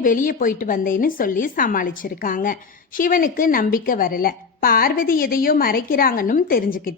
வெளியே போயிட்டு வந்தேன்னு சொல்லி சமாளிச்சிருக்காங்க. சிவனுக்கு நம்பிக்கை வரல. பார்வதி எதையோ மறைக்கிறாங்கன்னு தெரிஞ்சுக்கிட்டு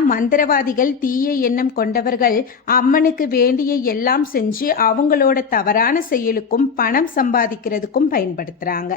மந்திரவாதிகள் தீய எண்ணம் கொண்டவர்கள் அம்மனுக்கு வேண்டிய எல்லாம் செஞ்சு அவங்களோட தவறான செயலுக்கும் பணம் சம்பாதிக்கிறதுக்கும் பயன்படுத்துறாங்க.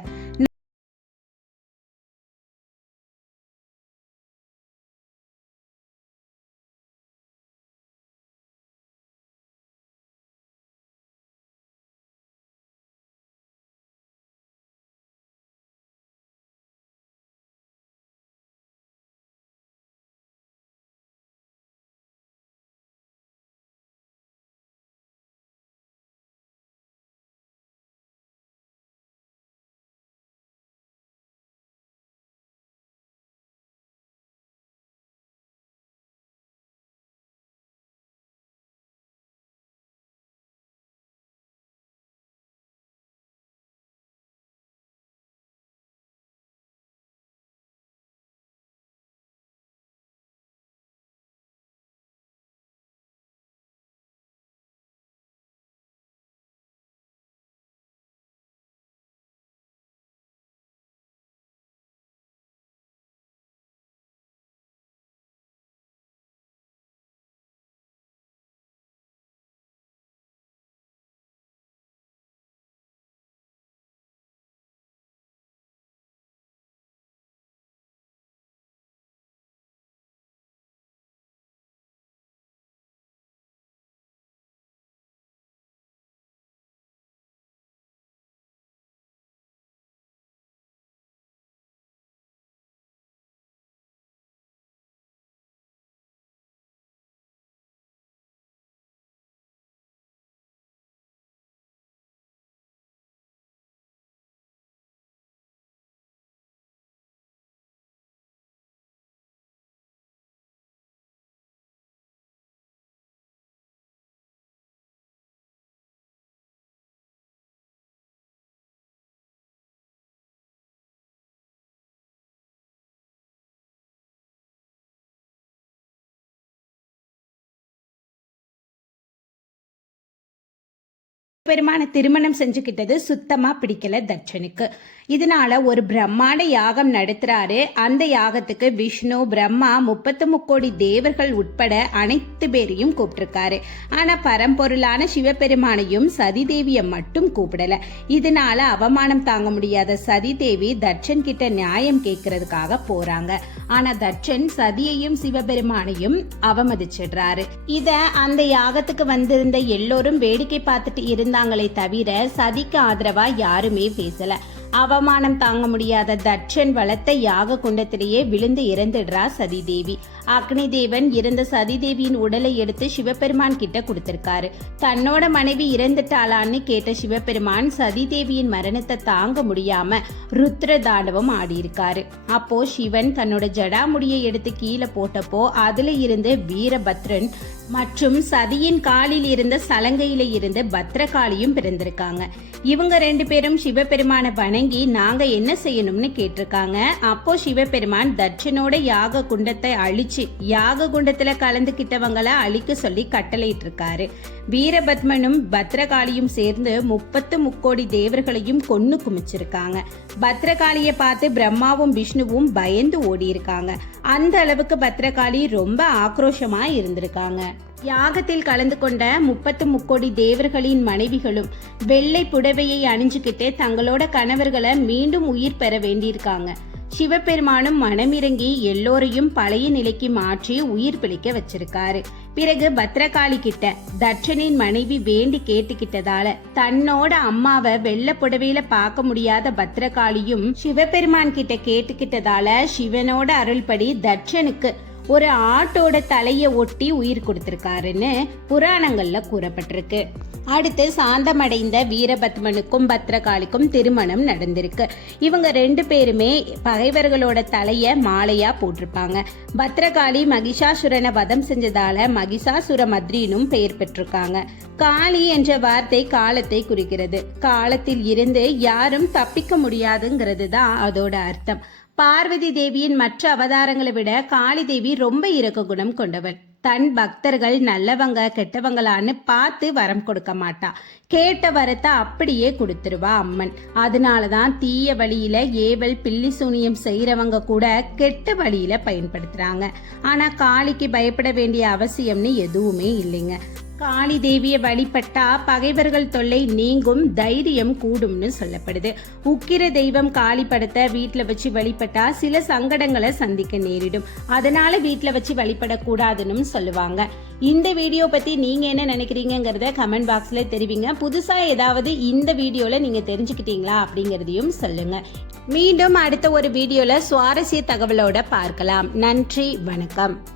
பெருமான திருமணம் செஞ்சுக்கிட்டது சுத்தமா பிடிக்கல தட்சனுக்கு. இதனால ஒரு பிரம்மாண்ட யாகம் நடத்துறாரு. அந்த யாகத்துக்கு விஷ்ணு பிரம்மா முப்பத்து முக்கோடி தேவர்கள் உட்பட அனைத்து பேரையும் கூப்பிட்டிருக்காரு. ஆனா பரம்பொருளான சிவபெருமானையும் சதிதேவியை மட்டும் கூப்பிடல. இதனால அவமானம் தாங்க முடியாத சதிதேவி தட்சன் கிட்ட நியாயம் கேட்கறதுக்காக போறாங்க. ஆனா தட்சன் சதியையும் சிவபெருமானையும் அவமதிச்சிடுறாரு. இத அந்த யாகத்துக்கு வந்திருந்த எல்லோரும் வேடிக்கை பார்த்துட்டு இருந்த இருந்தாங்களே தவிர சதிக்கு ஆதரவா யாருமே பேசல. அவமானம் தாங்க முடியாத தட்சன் வளர்த்த யாக குண்டத்திலேயே விழுந்து இறந்துடுறா சதிதேவி. அக்னி தேவன் இறந்த சதிதேவியின் உடலை எடுத்து சிவபெருமான் கிட்ட கொடுத்திருக்காரு. தன்னோட மனைவி இறந்துட்டாளான்னு கேட்ட சிவபெருமான் சதிதேவியின் மரணத்தை தாங்க முடியாம ருத்ர தாண்டவம் ஆடியிருக்காரு. அப்போ சிவன் தன்னோட ஜடாமுடியை எடுத்து கீழே போட்டப்போ அதுல இருந்து வீரபத்ரன் மற்றும் சதியின் காலில் இருந்த சலங்கையில இருந்து பத்ரகாளியும் பிறந்திருக்காங்க. இவங்க ரெண்டு பேரும் சிவபெருமானை வணங்கி நாங்க என்ன செய்யணும்னு கேட்டிருக்காங்க. அப்போ சிவபெருமான் தட்சனோட யாக குண்டத்தை அழிச்சு யாக குண்டத்துல கலந்துகிட்டவங்களை அழிக்க சொல்லி கட்டளையிட்டு இருக்காரு வீரபத்மனும் பத்ரகாளியும் சேர்ந்து முப்பத்து முக்கோடி தேவர்களையும் கொன்னு குமிச்சிருக்காங்க. பத்ரகாளியை பார்த்து பிரம்மாவும் விஷ்ணுவும் பயந்து ஓடி இருக்காங்க அந்த அளவுக்கு பத்ரகாளி ரொம்ப ஆக்ரோஷமா இருந்திருக்காங்க. யாகத்தில் கலந்து கொண்ட முப்பத்து முக்கோடி தேவர்களின் மனைவிகளும் வெள்ளை புடவையை அணிஞ்சுக்கிட்டு தங்களோட கணவர்களை மீண்டும் உயிர் பெற வேண்டியிருக்காங்க. சிவபெருமானும் மனமிறங்கி எல்லோரையும் பழைய நிலைக்கு மாற்றி உயிர் பிழைக்க வச்சிருக்காரு. பிறகு பத்ரகாளி கிட்ட தட்சனின் மனைவி வேண்டி கேட்டுக்கிட்டதால தன்னோட அம்மாவை வெள்ள புடவையில பார்க்க முடியாத பத்ரகாளியும் சிவபெருமான் கிட்ட கேட்டுக்கிட்டதால சிவனோட அருள்படி தட்சனுக்கு ஒரு ஆட்டோட தலையை ஒட்டி உயிர் கொடுத்திருக்காருன்னு புராணங்கள்ல கூறப்பட்டிருக்கு. அடுத்து சாந்தமடைந்த வீரபத்மனுக்கும் பத்ரகாளிக்கும் திருமணம் நடந்திருக்கு. இவங்க ரெண்டு பேருமே பகைவர்களோட தலைய மாலையா போட்டிருப்பாங்க. பத்ரகாளி மகிஷாசுரனை வதம் செஞ்சதால மகிஷாசுர மத்ரினும் பெயர் பெற்றிருக்காங்க. காளி என்ற வார்த்தை காலத்தை குறிக்கிறது. காலத்தில் இருந்து யாரும் தப்பிக்க முடியாதுங்கிறது தான் அதோட அர்த்தம். பார்வதி தேவியின் மற்ற அவதாரங்களை விட காளி தேவி ரொம்ப இறக்க குணம் கொண்டவள். தன் பக்தர்கள் நல்லவங்க கெட்டவங்களான்னு பார்த்து வரம் கொடுக்க மாட்டா. கேட்ட வரத்தை அப்படியே கொடுத்துருவா அம்மன். அதனால தான் தீய வழியில ஏவல் பில்லி சூனியம் செய்யறவங்க கூட கெட்ட வழியில பயன்படுத்துறாங்க. ஆனா காளிக்கு பயப்பட வேண்டிய அவசியம்னு எதுவுமே இல்லைங்க. காளி தேவியை வழிபட்டா பகைவர்கள் தொல்லை நீங்கும் தைரியம் கூடும்னு சொல்லப்படுது. உக்கிர தெய்வம் காளி படத்தை வீட்டில் வச்சு வழிபட்டா சில சங்கடங்களை சந்திக்க நேரிடும். அதனால வீட்டில் வச்சு வழிபடக்கூடாதுன்னு சொல்லுவாங்க. இந்த வீடியோ பத்தி நீங்க என்ன நினைக்கிறீங்கிறத கமெண்ட் பாக்ஸ்ல தெரிவிங்க. புதுசா ஏதாவது இந்த வீடியோல நீங்க தெரிஞ்சுக்கிட்டீங்களா அப்படிங்கறதையும் சொல்லுங்க. மீண்டும் அடுத்த ஒரு வீடியோல சுவாரஸ்ய தகவலோட பார்க்கலாம். நன்றி வணக்கம்.